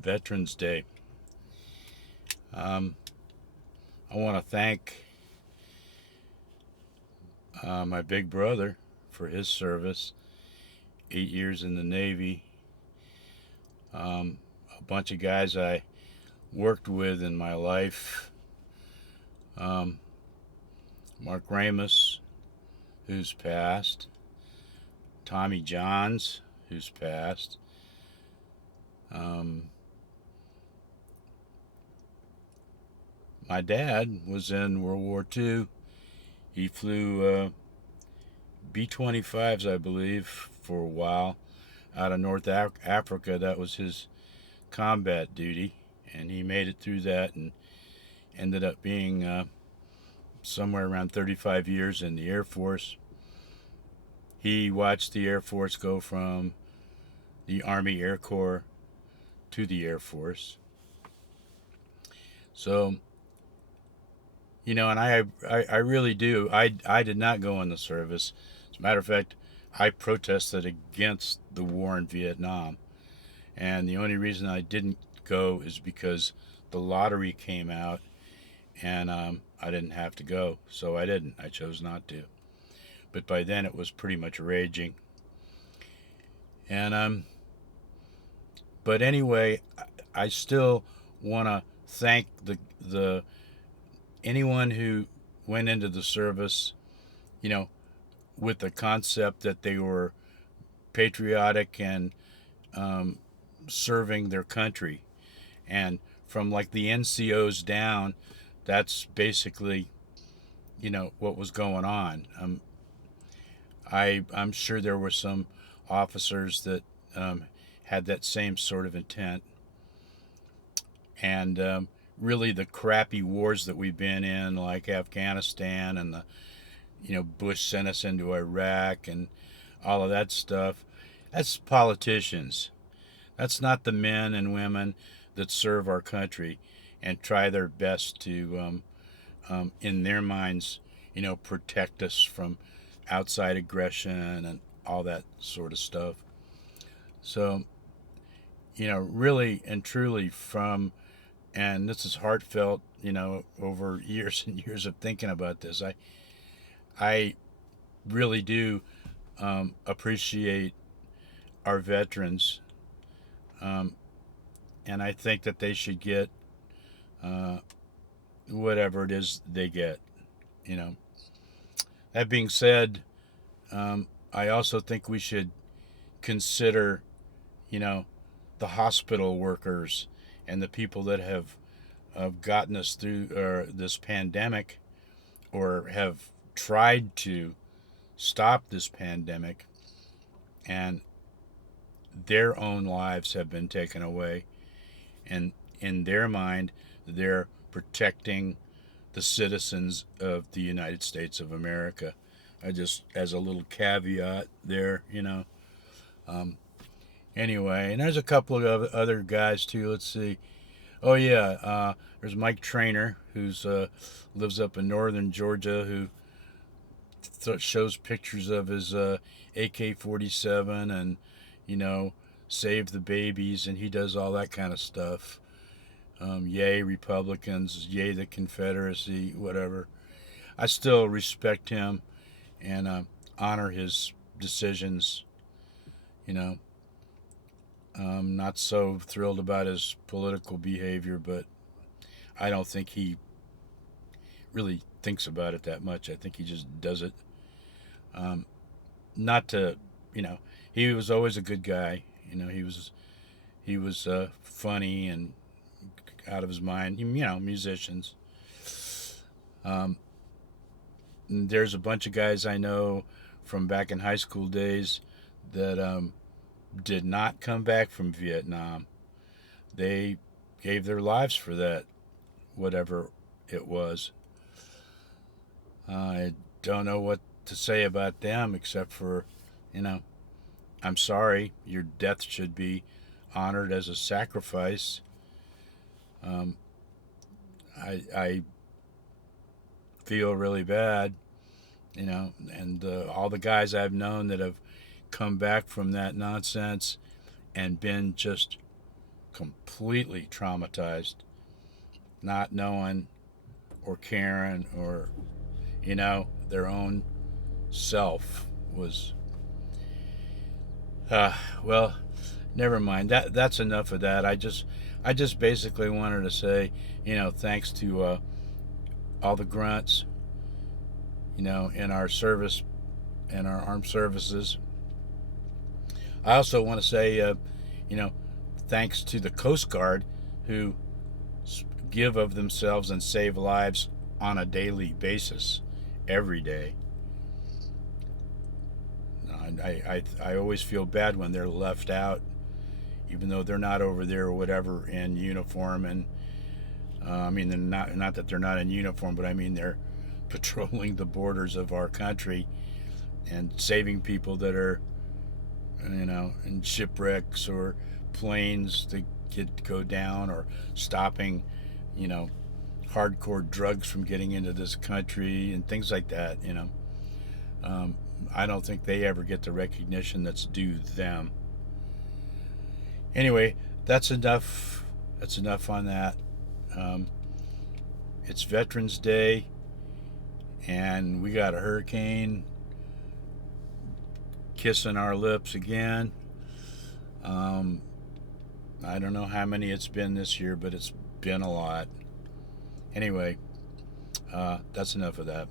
Veterans Day. Um, I want to thank my big brother for his service, 8 years in the Navy. A bunch of guys I worked with in my life. Um, Mark Ramus, who's passed. Tommy Johns, who's passed. Um, my dad was in World War II. He flew B-25s, I believe, for a while out of North Africa. That was his combat duty, and he made it through that and ended up being somewhere around 35 years in the Air Force. He watched the Air Force go from the Army Air Corps to the Air Force. So, and I really do. I did not go in the service. As a matter of fact, I protested against the war in Vietnam. And the only reason I didn't go is because the lottery came out and I didn't have to go. So I didn't. I chose not to. But by then it was pretty much raging. And but anyway, I still want to thank the anyone who went into the service, you know, with the concept that they were patriotic and um, serving their country. And from like the NCOs down, that's basically, what was going on. I'm sure there were some officers that had that same sort of intent. And really, the crappy wars that we've been in, like Afghanistan and Bush sent us into Iraq and all of that stuff, that's politicians. That's not the men and women that serve our country and try their best to, in their minds, protect us from outside aggression and all that sort of stuff. So, really and truly and this is heartfelt, over years and years of thinking about this, I really do appreciate our veterans, um, and I think that they should get uh, whatever it is they get. You know. That being said, I also think we should consider, you know, the hospital workers and the people that have gotten us through this pandemic or have tried to stop this pandemic, and their own lives have been taken away. And in their mind, they're protecting the citizens of the United States of America. I just, as a little caveat there, Um, anyway, and there's a couple of other guys too. Let's see. Oh yeah, there's Mike Trainer, who's lives up in northern Georgia, who shows pictures of his AK-47 and you know save the babies, and he does all that kind of stuff. Yay Republicans, yay the Confederacy, whatever. I still respect him and honor his decisions. You know, I'm not so thrilled about his political behavior, but I don't think he really thinks about it that much. I think he just does it. Um, Not to, you know, he was always a good guy. He was funny and out of his mind. Musicians. Um, there's a bunch of guys I know from back in high school days that did not come back from Vietnam. They gave their lives for that, whatever it was. I don't know what to say about them except for, you know, I'm sorry. Your death should be honored as a sacrifice. Um, I feel really bad, and all the guys I've known that have come back from that nonsense and been just completely completely traumatized, not knowing or caring or, their own self was, uh, well, never mind. That's enough of that. I just basically wanted to say, thanks to all the grunts, in our service and our armed services. I also want to say, you know, thanks to the Coast Guard who give of themselves and save lives on a daily basis, every day. I always feel bad when they're left out, even though they're not over there or whatever in uniform. And I mean, they're not that they're not in uniform, but I mean they're patrolling the borders of our country and saving people that are, in shipwrecks or planes that go down, or stopping, you know, hardcore drugs from getting into this country and things like that. Um, I don't think they ever get the recognition that's due them. Anyway, that's enough. That's enough on that. Um, it's Veterans Day, and we got a hurricane kissing our lips again. Um, I don't know how many it's been this year, but it's been a lot. Anyway, that's enough of that.